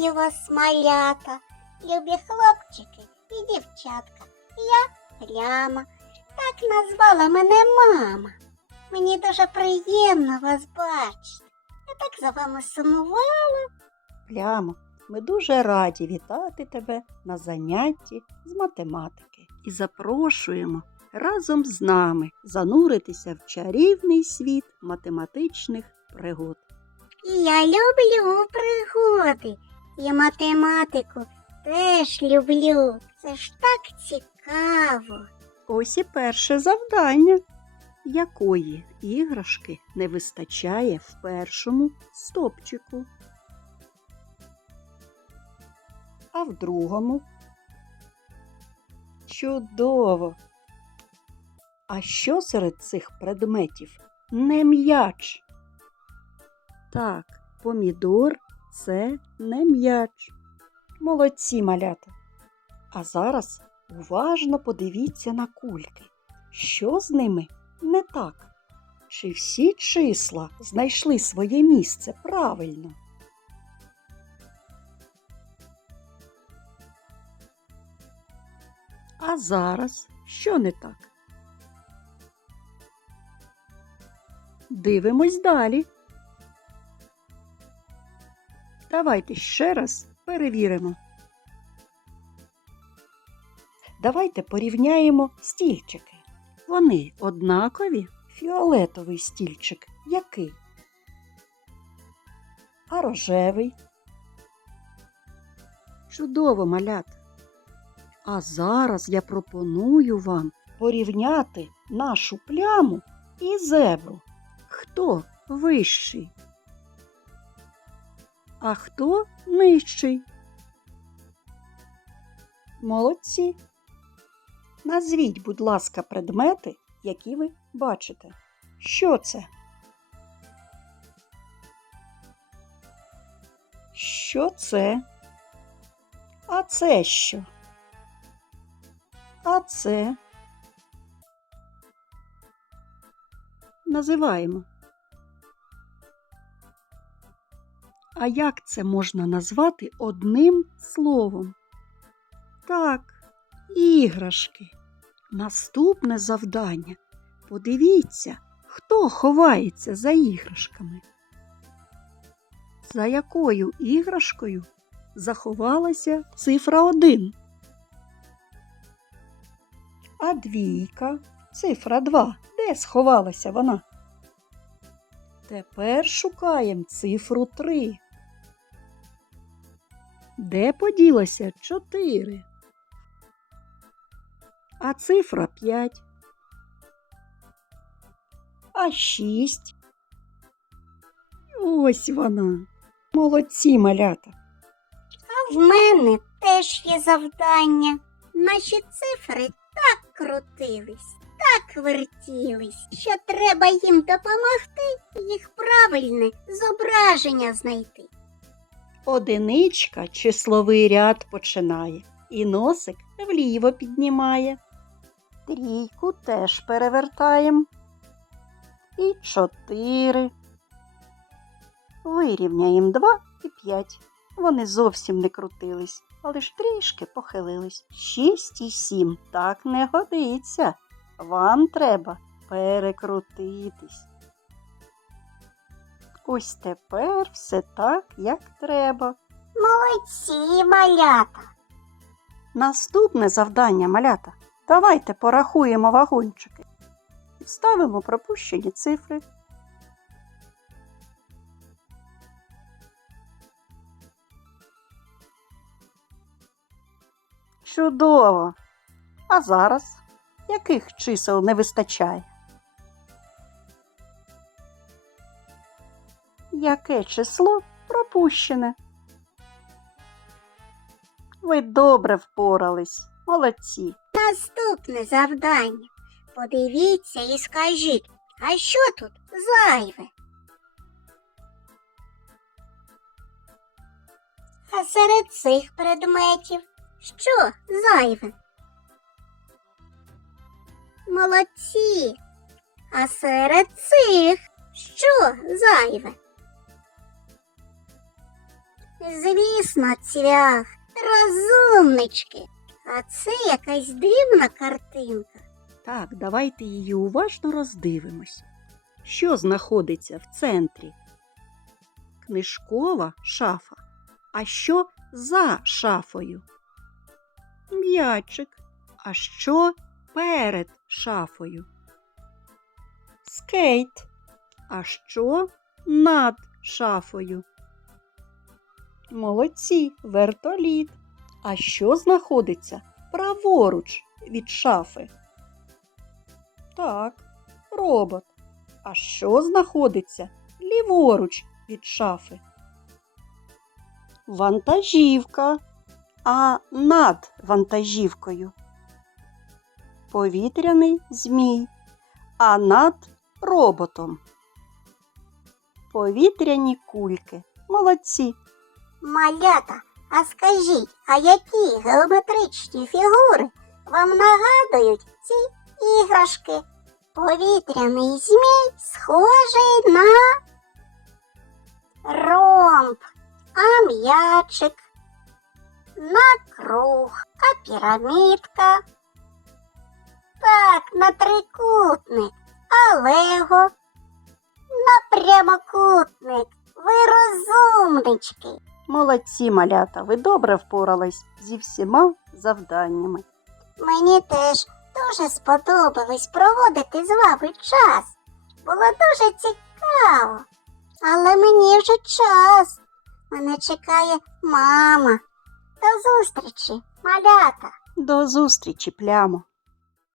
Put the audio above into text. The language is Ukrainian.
Вітаю вас, малята, любі хлопчики і дівчатка. Я Пряма. Так назвала мене мама. Мені дуже приємно вас бачити. Я так за вами сумувала. Прямо, ми дуже раді вітати тебе на занятті з математики і запрошуємо разом з нами зануритися в чарівний світ математичних пригод. І я люблю пригоди. І математику теж люблю. Це ж так цікаво. Ось і перше завдання. Якої іграшки не вистачає в першому стопчику? А в другому? Чудово! А що серед цих предметів не м'яч? Так, помідор це не м'яч. Молодці малята. А зараз уважно подивіться на кульки. Що з ними не так? Чи всі числа знайшли своє місце правильно? А зараз що не так? Дивимось далі. Давайте ще раз перевіримо. Давайте порівняємо стільчики. Вони однакові. Фіолетовий стільчик який? А рожевий. Чудово малята. А зараз я пропоную вам порівняти нашу пляму і зебру. Хто вищий? А хто нижчий? Молодці. Назвіть, будь ласка, предмети, які ви бачите. Що це? Що це? А це що? А це? Називаємо. А як це можна назвати одним словом? Так, іграшки. Наступне завдання. Подивіться, хто ховається за іграшками. За якою іграшкою заховалася цифра 1? А двійка, цифра 2. Де сховалася вона? Тепер шукаємо цифру 3. Де поділася 4? А цифра 5. А 6. Ось вона. Молодці малята. А в мене теж є завдання. Наші цифри так крутились, так вертілись, що треба їм допомогти їх правильне зображення знайти. Одиничка числовий ряд починає і носик вліво піднімає. Трійку теж перевертаємо. І чотири. Вирівняємо два і п'ять. Вони зовсім не крутились, але ж трішки похилились. Шість і сім. Так не годиться. Вам треба перекрутитись. Ось тепер все так, як треба. Молодці, малята. Наступне завдання, малята. Давайте порахуємо вагончики вставимо пропущені цифри. Чудово! А зараз яких чисел не вистачає? Яке число пропущене? Ви добре впорались, молодці. Наступне завдання. Подивіться і скажіть, а що тут зайве? А серед цих предметів що зайве? Молодці. А серед цих що зайве? Звісно, цвях, розумнички. А це якась дивна картинка. Так, давайте її уважно роздивимось. Що знаходиться в центрі? Книжкова шафа. А що за шафою? М'ячик. А що перед шафою? Скейт. А що над шафою? Молодці, вертоліт. А що знаходиться праворуч від шафи? Так, робот. А що знаходиться ліворуч від шафи? Вантажівка. А над вантажівкою. Повітряний змій. А над роботом. Повітряні кульки. Молодці. Малята, а скажіть, а які геометричні фігури вам нагадують ці іграшки? Повітряний змій схожий на ромб, а м'ячик на круг, а пірамідка. Так, на трикутник, а лего на прямокутник. Ви розумнички. Молодці, малята, ви добре впорались зі всіма завданнями. Мені теж дуже сподобалось проводити з вами час. Було дуже цікаво. Але мені вже час. Мене чекає мама. До зустрічі, малята. До зустрічі, плямо.